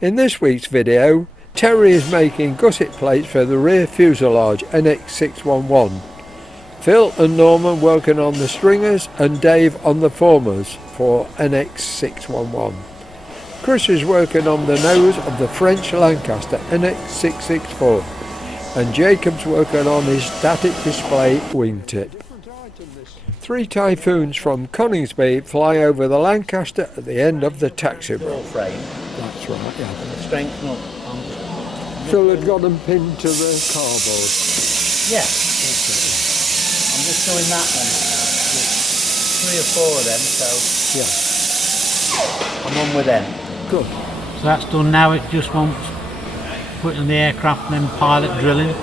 In this week's video, Terry is making gusset plates for the rear fuselage NX611. Phil and Norman working on the stringers and Dave on the formers for NX611. Chris is working on the nose of the French Lancaster NX664 and Jacob's working on his static display wingtip. 3 Typhoons from Coningsby fly over the Lancaster at the end of the taxi road. Frame. That's right, yeah. And the strength up. Phil had got them pinned to the cardboard. Yeah. I'm just doing that one. There's 3 or 4 of them, so Yeah. I'm on with them. Good. So that's done now. It just wants putting in the aircraft and then pilot drilling.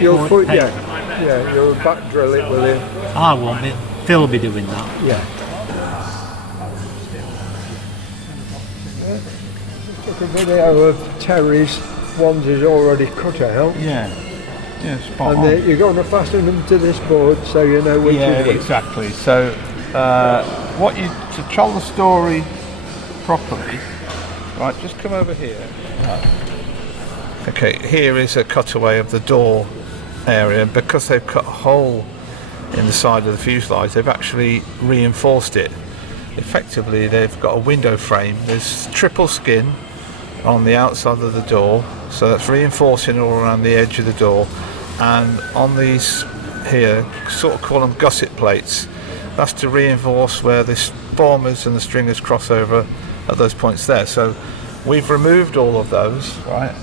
You'll put, you'll back drill it with him. I won't be. Phil will be doing that. Yeah. Took a video of Terry's ones he's already cut out. Yeah, spot And on. you're going to fasten them to this board so you know which Yeah, is which. exactly. So, to tell the story properly, right, just come over here. Okay, here is a cutaway of the door area. Because they've cut a hole in the side of the fuselage, they've actually reinforced it. Effectively, they've got a window frame. There's triple skin on the outside of the door, so that's reinforcing all around the edge of the door. And on these here, sort of call them gusset plates, that's to reinforce where the formers and the stringers cross over at those points there. So we've removed all of those, right?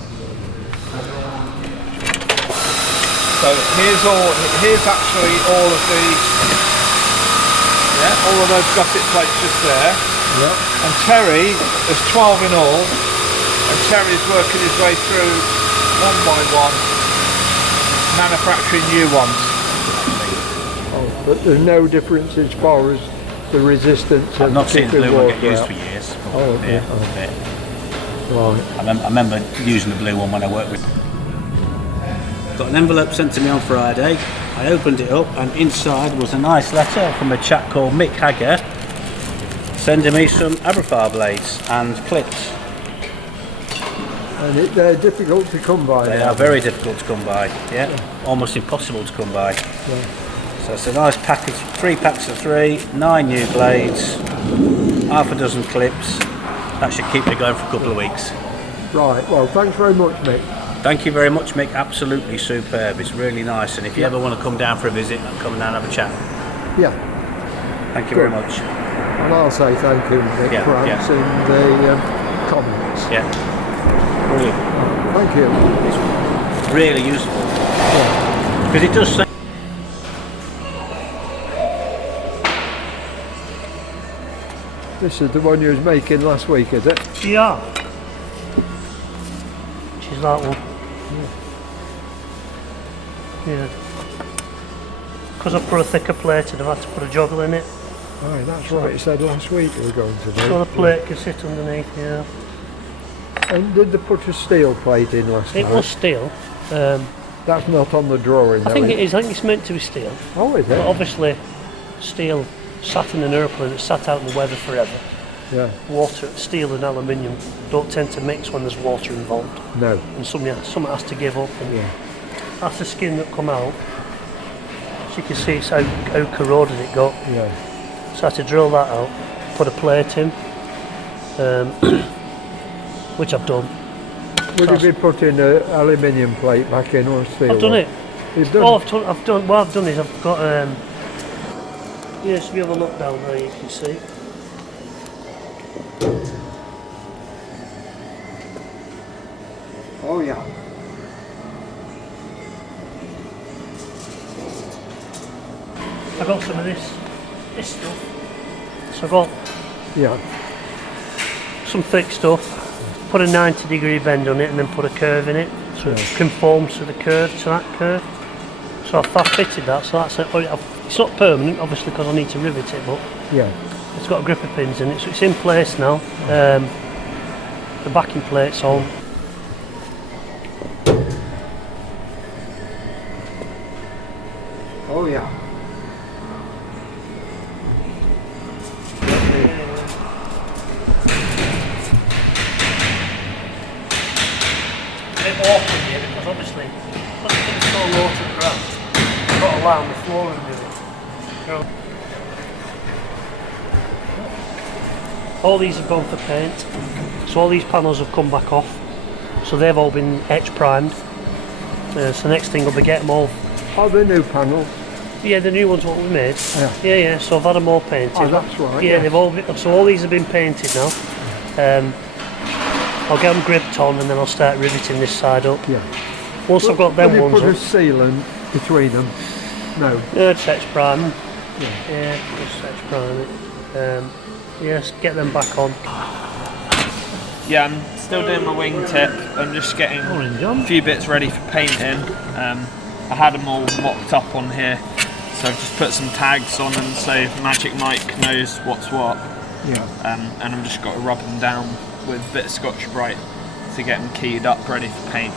So here's actually all of those gusset plates just there. Yep. And Terry, there's 12 in all, and Terry's working his way through one by one, manufacturing new ones. Oh, but there's no difference as far as the resistance. I've not seen the keeping blue one water get used out. for years. But Oh, yeah, okay. yeah. Right. I remember using the blue one when I worked with. Got an envelope sent to me on Friday. I opened it up and inside was a nice letter from a chap called Mick Hagger sending me some Aberfar blades and clips. And they're difficult to come by. They now. are very difficult to come by, yeah, almost impossible to come by. So it's a nice package, 3 packs of 3, 9 new blades, half a dozen clips. That should keep me going for a couple of weeks. Right, well thanks very much, Mick. Thank you very much, Mick. Absolutely superb. It's really nice. And if you ever want to come down for a visit, come down and have a chat. Yeah. Thank you Good. very much. And I'll say thank you, Mick, Yeah, for yeah. answering the comments. Yeah. Brilliant. Thank you. It's really useful. Because it does say. This is the one you was making last week, is it? Yeah. She's that one. Yeah. Because I put a thicker plate and I've had to put a joggle in it. Aye, that's right, you said last week you were going to do. So the plate can sit underneath, yeah. And did they put a steel plate in last It night? was steel. That's not on the drawing, I though, think is it is. I think it's meant to be steel. Oh, is But it? obviously, steel sat in an aeroplane, it's sat out in the weather forever. Yeah, Water, steel and aluminium don't tend to mix when there's water involved. no. And some has to give up. And Yeah. that's the skin that come out. As you can see, it's how corroded it got. Yeah. So I had to drill that out, put a plate in, which I've done. Would you be putting an aluminium plate back in or steel? I've done one? it. You've done Oh, it? I've done. What I've done is I've got. Yes, if you have a look down there, you can see. Oh, yeah. I got some of this stuff. So I got Yeah. some thick stuff. Put a 90-degree bend on it, and then put a curve in it, so it conforms to the curve, to that curve. So I've fitted that. So that's it. It's not permanent, obviously, because I need to rivet it, but Yeah. it's got gripper pins in it, so it's in place now. The backing plate's on. Oh, yeah. awkward here because obviously, because it's so low to the ground, you've got to lie on the floor and do it. You know? All these have gone for paint, so all these panels have come back off, so they've all been etch primed. So next thing will be get them all. Are the new panels? Yeah, the new ones what we made. Yeah. So I've had them all painted. Oh, that's right. Yeah, they've all been, so all these have been painted now. I'll get them gripped on and then I'll start riveting this side up. Yeah. Once I've got them Will you ones put a up. sealant between them? No. Just etch prime. Yeah, just etch prime it. Yes, get them back on. Yeah, I'm still doing my wingtip. I'm just getting a few bits ready for painting. I had them all mocked up on here, so I've just put some tags on them so Magic Mike knows what's what. Yeah. And I'm just got to rub them down with a bit of Scotch-Brite to get them keyed up ready for paint.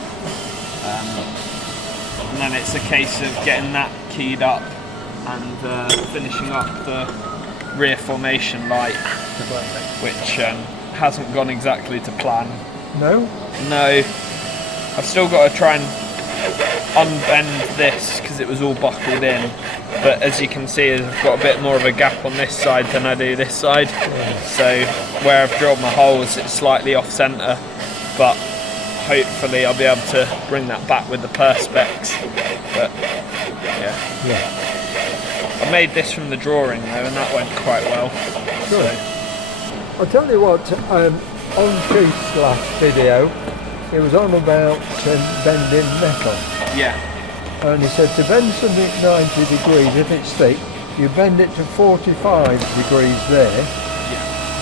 And then it's a case of getting that keyed up and finishing up the rear formation light, which hasn't gone exactly to plan. No? No, I've still got to try and unbend this because it was all buckled in, but as you can see I've got a bit more of a gap on this side than I do this side, so where I've drilled my holes it's slightly off centre, but hopefully I'll be able to bring that back with the Perspex. But yeah. I made this from the drawing though and that went quite well. Good. I'll tell you what, on Keith's last video, it was on about bending metal. Yeah. And he said to bend something 90 degrees, if it's thick, you bend it to 45 degrees there,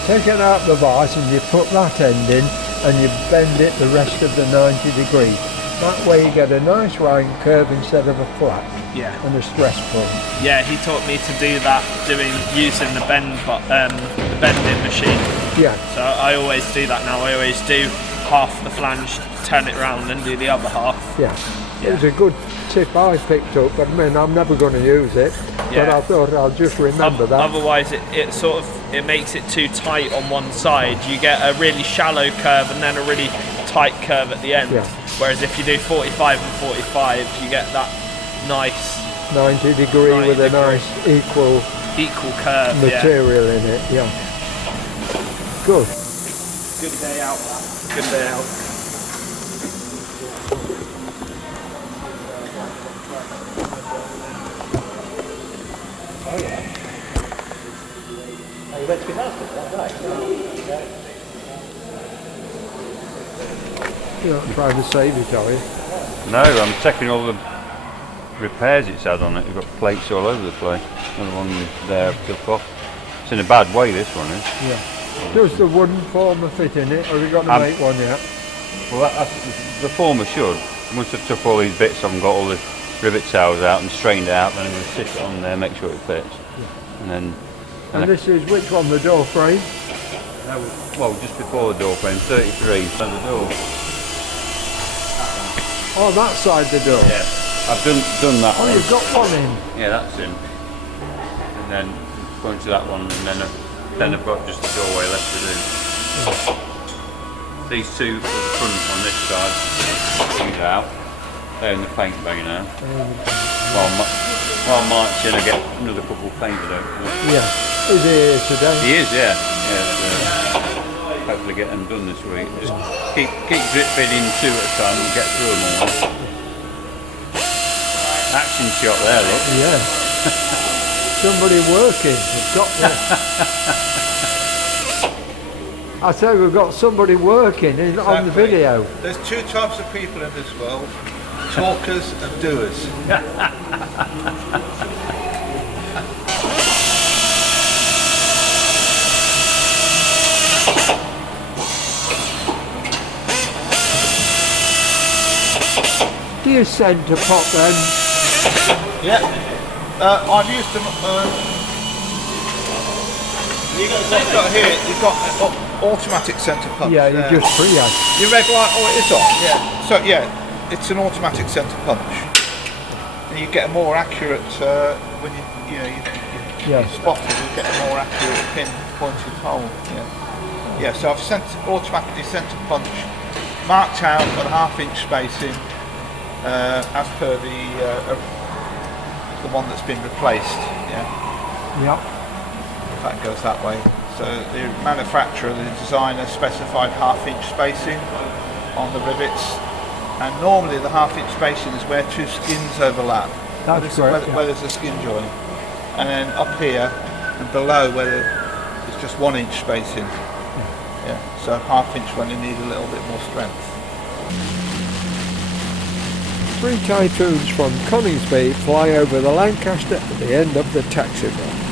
take it out the vise and you put that end in and you bend it the rest of the 90 degrees. That way you get a nice round curve instead of a flat. Yeah. And a stress point. Yeah, he taught me to do that using the bending machine. Yeah. So I always do that now. I always do half the flange, turn it round and do the other half. Yeah. It was a good tip I picked up, but I mean I'm never going to use it. Yeah. But I thought I'll just remember that. Otherwise it sort of makes it too tight on one side. You get a really shallow curve and then a really tight curve at the end. Yeah. Whereas if you do 45 and 45, you get that nice 90 degree with a nice equal curve material in it. Yeah. Good. Good day out. Good day out. You're not trying to save it, are you? No, I'm checking all the repairs it's had on it. You've got plates all over the place. Another one there took off. It's in a bad way, this one is. Yeah. Does the wooden former fit in it, or have you got to make one yet? Well, the former should. Once I've took all these bits off and got all the rivet tails out and straightened it out, then I'm going to stick it on there, make sure it fits. Yeah. And this is which one, the door frame? Well, just before the door frame, 33 in front of the door. Oh, that side the door? Yeah. I've done that one. Oh, you've got one in? Yeah, that's in. And then going to that one, and then I've got just the doorway left to do. These two at the front on this side, these out. They're in the paint bay now. While Mike's in, I get another couple painted out. Yeah. Is he here today? He is, yeah. Hopefully get them done this week. Just keep drip feeding two at a time and get through them all. Action shot there, look. Yeah. Somebody working. We've got I say we've got somebody working on the video. There's two types of people in this world, talkers and doers. Do you centre pot then? Yeah, I've used them. You've got automatic centre punch. Yeah, you just pre-add. Your red light, oh it is on? Yeah. So yeah, it's an automatic centre punch. And you get a more accurate, when you spot it, you get a more accurate pin pointed hole. Yeah. Yeah, so I've automatically centre punch marked out, got a 1/2 inch spacing as per the one that's been replaced. Yeah, Yep. that goes that way. So the manufacturer, the designer, specified 1/2 inch spacing on the rivets, and normally the 1/2 inch spacing is where two skins overlap. That's correct. Where there's a skin joint, and then up here and below where it's just 1 inch spacing. Yeah, so 1/2 inch when you need a little bit more strength. 3 Typhoons from Coningsby fly over the Lancaster at the end of the taxi run.